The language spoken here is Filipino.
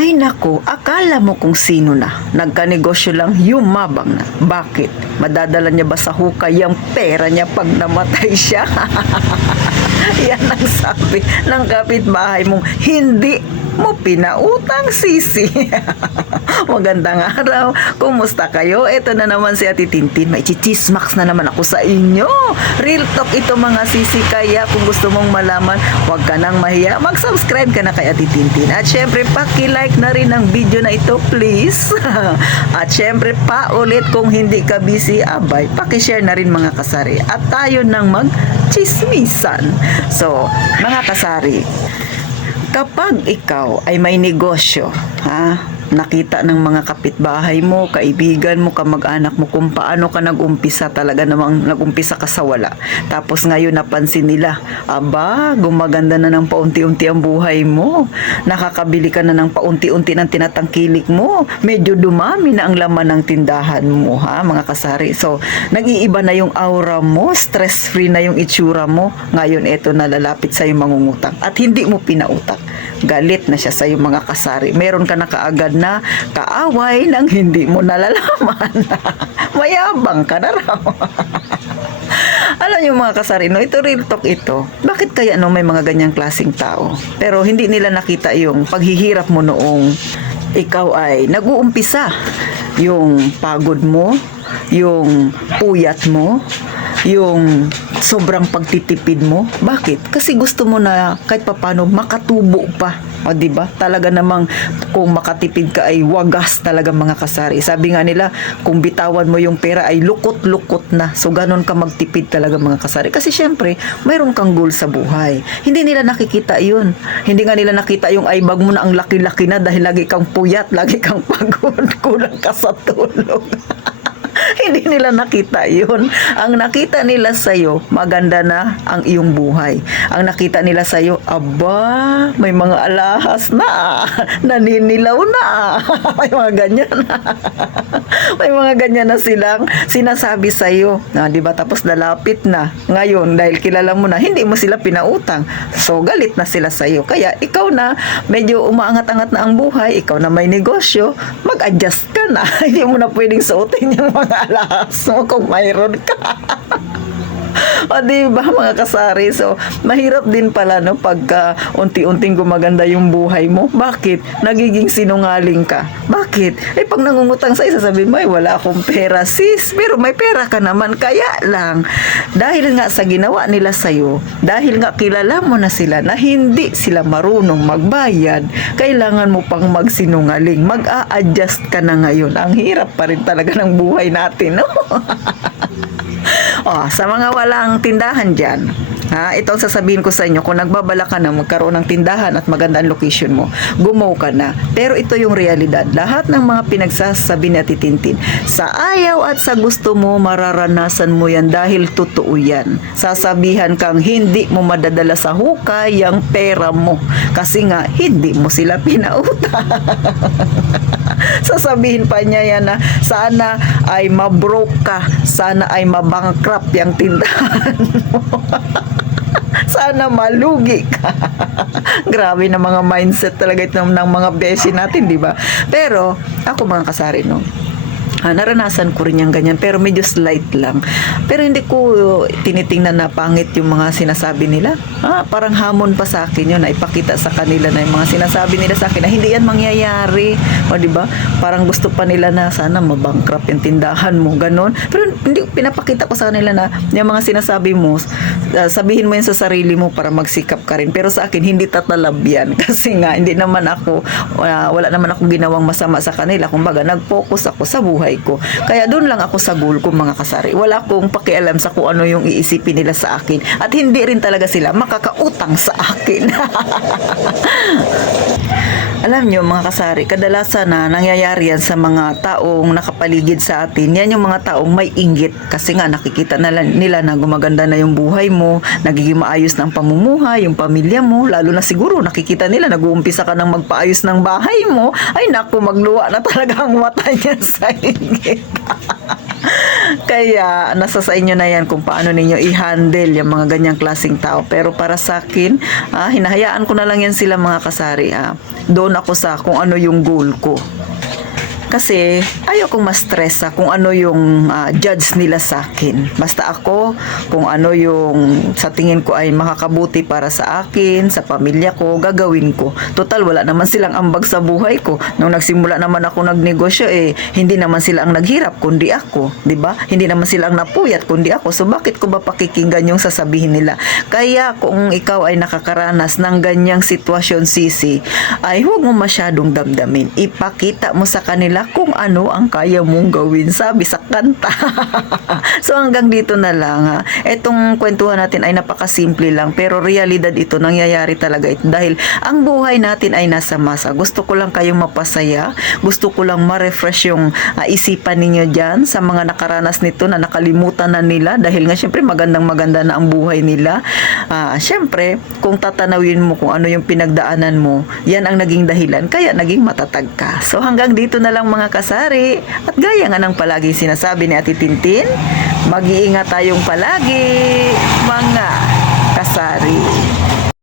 Ay nako, akala mo kung sino na. Nagkanegosyo lang, yumabang na. Bakit? Madadala niya ba sa hukay ang pera niya pag namatay siya? Yan ang sabi ng kapitbahay mong hindi mo pinautang, sisi. Magandang araw. Kumusta kayo? Ito na naman si Ate Tintin. May chichismax na naman ako sa inyo. Real talk ito mga sisi. Kaya kung gusto mong malaman, huwag ka nang mahiya. Mag-subscribe ka na kay Ate Tintin. At syempre, paki-like na rin ang video na ito, please. At syempre, paulit kung hindi ka busy, abay, paki-share na rin mga kasari. At tayo nang mag-chismisan. So, mga kasari, kapag ikaw ay may negosyo, nakita ng mga kapitbahay mo, kaibigan mo, kamag-anak mo kung paano ka nag-umpisa, talaga namang nag-umpisa ka sa wala. Tapos ngayon napansin nila, aba, gumaganda na ng paunti-unti ang buhay mo. Nakakabili ka na ng paunti-unti ng tinatangkilik mo. Medyo dumami na ang laman ng tindahan mo, mga kasari. So, nag-iiba na yung aura mo, stress-free na yung itsura mo. Ngayon, eto na lalapit sa'yo mangungutang at hindi mo pinautang. Galit na siya sa iyo mga kasari. Meron ka na kaagad na kaaway nang hindi mo nalalaman. Mayabang ka na raw. Alam niyo mga kasari, ito real talk ito. Bakit kaya may mga ganyang klaseng tao? Pero hindi nila nakita yung paghihirap mo noong ikaw ay nag-uumpisa. Yung pagod mo, yung puyat mo, yung sobrang pagtitipid mo. Bakit? Kasi gusto mo na kahit papano makatubo pa. O diba? Talaga namang kung makatipid ka ay wagas talaga mga kasari. Sabi nga nila, kung bitawan mo yung pera ay lukot-lukot na. So ganon ka magtipid talaga mga kasari. Kasi syempre, mayroon kang goal sa buhay. Hindi nila nakikita yun. Hindi nga nila nakita yung ay bag mo na ang laki-laki na dahil lagi kang puyat, lagi kang pagod, kulang ka sa tulog. Hindi nila nakita yun. Ang nakita nila sa'yo, maganda na ang iyong buhay. Ang nakita nila sa'yo, aba, may mga alahas na, naninilaw na. May mga ganyan na. May mga ganyan na silang sinasabi sa'yo. Diba? Tapos lalapit na. Ngayon, dahil kilala mo na, hindi mo sila pinautang. So, galit na sila sa'yo. Kaya, ikaw na, medyo umaangat-angat na ang buhay, ikaw na may negosyo, mag-adjust ka na. Hindi mo na pwedeng suotin yung mga alahas mo kung mayroon ka. O diba mga kasari? So, mahirap din pala pagka unti-unting gumaganda yung buhay mo. Bakit? Nagiging sinungaling ka. Bakit? Pag nangungutang sa isa, sabi mo, wala akong pera, sis. Pero may pera ka naman. Kaya lang, dahil nga sa ginawa nila sa'yo, dahil nga kilala mo na sila na hindi sila marunong magbayad, kailangan mo pang magsinungaling. Mag-a-adjust ka na ngayon. Ang hirap pa rin talaga ng buhay natin, no? Sa mga walang tindahan dyan, ito ang sasabihin ko sa inyo, kung nagbabala ka na magkaroon ng tindahan at maganda ang location mo, gumaw ka na. Pero ito yung realidad. Lahat ng mga pinagsasabi ni Ate Tintin, sa ayaw at sa gusto mo, mararanasan mo yan dahil totoo yan. Sasabihan kang hindi mo madadala sa hukay ang pera mo. Kasi nga, hindi mo sila pinauta. Sasabihin pa niya yan na sana ay mabroke ka, sana ay mabankrupt yung tindahan mo. Sana malugi ka. Grabe na mga mindset talaga ito ng mga beshi natin, di ba? Pero ako mga kasari, naranasan ko rin yung ganyan, pero medyo slight lang. Pero hindi ko tinitingnan na pangit yung mga sinasabi nila. Parang hamon pa sa akin yun, na ipakita sa kanila na yung mga sinasabi nila sa akin na hindi yan mangyayari. O diba? Parang gusto pa nila na sana mabankrupt yung tindahan mo, ganun. Pero hindi pinapakita ko sa kanila na yung mga sinasabi mo, sabihin mo yan sa sarili mo para magsikap ka rin. Pero sa akin, hindi tatalab yan. Kasi nga, hindi naman ako, wala naman ako ginawang masama sa kanila. Kumbaga, nag-focus ako sa buhay ko. Kaya doon lang ako sa goal ko mga kasari. Wala akong pakialam sa kung ano yung iisipin nila sa akin. At hindi rin talaga sila makakautang sa akin. Alam nyo mga kasari, kadalasan na nangyayari yan sa mga taong nakapaligid sa atin. Yan yung mga taong may inggit. Kasi nga nakikita nila na gumaganda na yung buhay mo, nagiging maayos ng pamumuhay, yung pamilya mo. Lalo na siguro nakikita nila, nag-uumpisa ka ng magpaayos ng bahay mo. Ay naku, magluwa na talaga ang mata niya sa inggit. Kaya nasa sa inyo na yan kung paano ninyo i-handle yung mga ganyang klaseng tao. Pero para sa akin, hinahayaan ko na lang yan sila mga kasari. Doon ako sa kung ano yung goal ko. Kasi ayaw kong ma-stress kung ano yung judge nila sa akin. Basta ako, kung ano yung sa tingin ko ay makakabuti para sa akin, sa pamilya ko, gagawin ko. Total, wala naman silang ambag sa buhay ko. Nung nagsimula naman ako nagnegosyo, hindi naman sila ang naghirap, kundi ako. 'Di ba? Hindi naman sila ang napuyat, kundi ako. So, bakit ko ba pakikinggan yung sasabihin nila? Kaya, kung ikaw ay nakakaranas ng ganyang sitwasyon, sisi, ay huwag mo masyadong damdamin. Ipakita mo sa kanila kung ano ang kaya mong gawin, sabi sa kanta. So hanggang dito na lang. Etong kwentuhan natin ay napakasimple lang, pero realidad ito, nangyayari talaga ito dahil ang buhay natin ay nasa masa. Gusto ko lang kayong mapasaya, gusto ko lang ma-refresh yung isipan ninyo dyan sa mga nakaranas nito na nakalimutan na nila dahil nga syempre magandang maganda na ang buhay nila. Syempre, kung tatanawin mo kung ano yung pinagdaanan mo, yan ang naging dahilan kaya naging matatag ka. So hanggang dito na lang mga kasari, at gaya nga ng palagi sinasabi ni Ate Tintin, mag-iingat tayong palagi mga kasari.